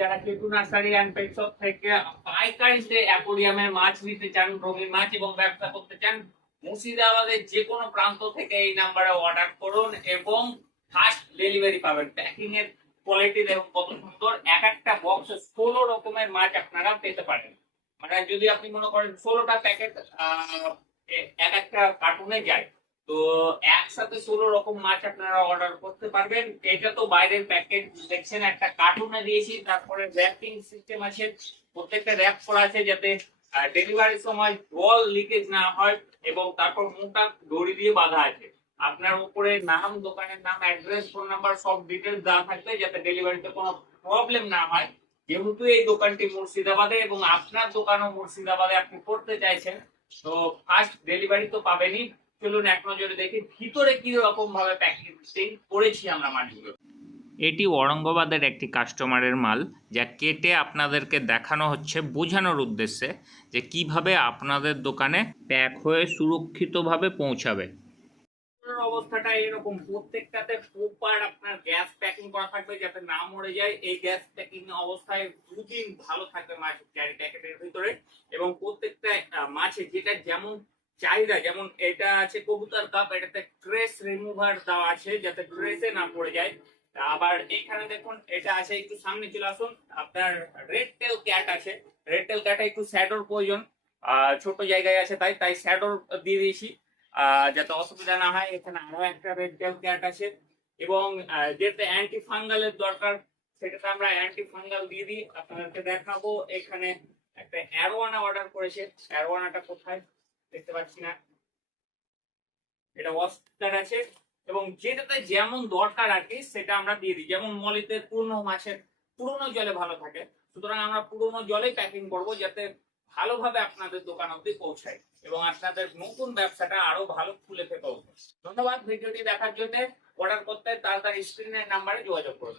যারা Ketu nursery and pet shop থেকে পাইকারিতে অ্যাকোরিয়ামের মাছ নিতে চান, রঙিন মাছ এবং ব্যবসা করতে চান, মুর্শিদাবাদের যে কোনো প্রান্ত থেকে এই নাম্বারে অর্ডার করুন এবং ফাস্ট ডেলিভারি পাবেন। প্যাকিং এর কোয়ালিটি দেখুন কত সুন্দর। এক একটা বক্সে 16 রকমের মাছ আপনারা পেতে পারেন। মানে যদি আপনি মনে করেন 16টা প্যাকেট এক একটা কার্টুনে যায়, তো একসাথে 16 রকম মাছ আপনারা অর্ডার করতে পারবেন। এটা তো বাইরের প্যাকেট দেখছেন, একটা কার্টুনে দিয়েছি, তারপরে র্যাপিং সিস্টেম আছে, প্রত্যেকটা র্যাপ করা আছে যাতে ডেলিভারির সময় জল লিকেজ না হয়, এবং তারপর মোটা দড়ি দিয়ে বাঁধা আছে। আপনার উপরে নাম, দোকানের নাম, অ্যাড্রেস, ফোন নাম্বার সব ডিটেলস দেওয়া থাকবে যাতে ডেলিভারিতে কোনো প্রবলেম না হয়। যেহেতু এই দোকানটি মুর্শিদাবাদে এবং আপনার দোকানও মুর্শিদাবাদে আপনি করতে চাইছেন, তো ফার্স্ট ডেলিভারি তো পাবেনই। চলুন এক নজরে দেখি ভিতরে কি রকম ভাবে প্যাকেজিং করেছি আমরা মাছগুলো। এটি ঔরঙ্গাবাদের একটি কাস্টমারের মাল, যা কেটে আপনাদেরকে দেখানো হচ্ছে বোঝানোর উদ্দেশ্যে যে কিভাবে আপনাদের দোকানে প্যাক হয়ে সুরক্ষিতভাবে পৌঁছাবে। অবস্থাটা এরকম, প্রত্যেকটাতে প্রপার আপনার গ্যাস প্যাকিং করা থাকবে যাতে না মরে যায়। এই গ্যাস প্যাকিং অবস্থায় দুদিন ভালো থাকবে মাছ ক্যারি প্যাকেটের ভিতরে, এবং প্রত্যেকটা মাছে যেটা যেমন চাহিদা, যেমন এটা আছে কবুতর কাপ, এটাতে ট্রেস রিমুভার দেওয়া আছে যাতে ট্রেসে না পড়ে যায়। আবার এখানে দেখুন এটা আছে, একটু সামনে চলে আসুন, আপনার রেড টেল ক্যাট আছে। রেড টেল ক্যাটে একটু শ্যাডোর প্রয়োজন, ছোট জায়গায় আছে তাই তাই শ্যাডোর দিয়ে দিয়েছি যাতে অসুবিধা না হয়। এখানে আরো একটা রেড টেল ক্যাট আছে, এবং যেটা অ্যান্টি ফাঙ্গালের দরকার সেটাতে আমরা অ্যান্টি ফাঙ্গাল দিয়ে দিই। আপনাদেরকে দেখাবো, এখানে একটা অ্যারোয়ানা অর্ডার করেছে। অ্যারোয়ানাটা কোথায় দেখতে পাচ্ছি না, এটা অস্কার আছে, এবং যেটাতে যেমন দরকার আর কি সেটা আমরা দিয়ে দিই। যেমন মলিতে পুরনো মাছের পুরনো জলে ভালো থাকে, সুতরাং আমরা পুরনো জলে প্যাকিং করব যাতে ভালোভাবে আপনাদের দোকান অব্দি পৌঁছায় এবং আপনাদের নতুন ব্যবসাটা আরো ভালো ফুলে ফেপে ওঠে। ধন্যবাদ ভিডিওটি দেখার জন্য। অর্ডার করতে তাড়াতাড়ি স্ক্রিনের নাম্বারে যোগাযোগ করুন।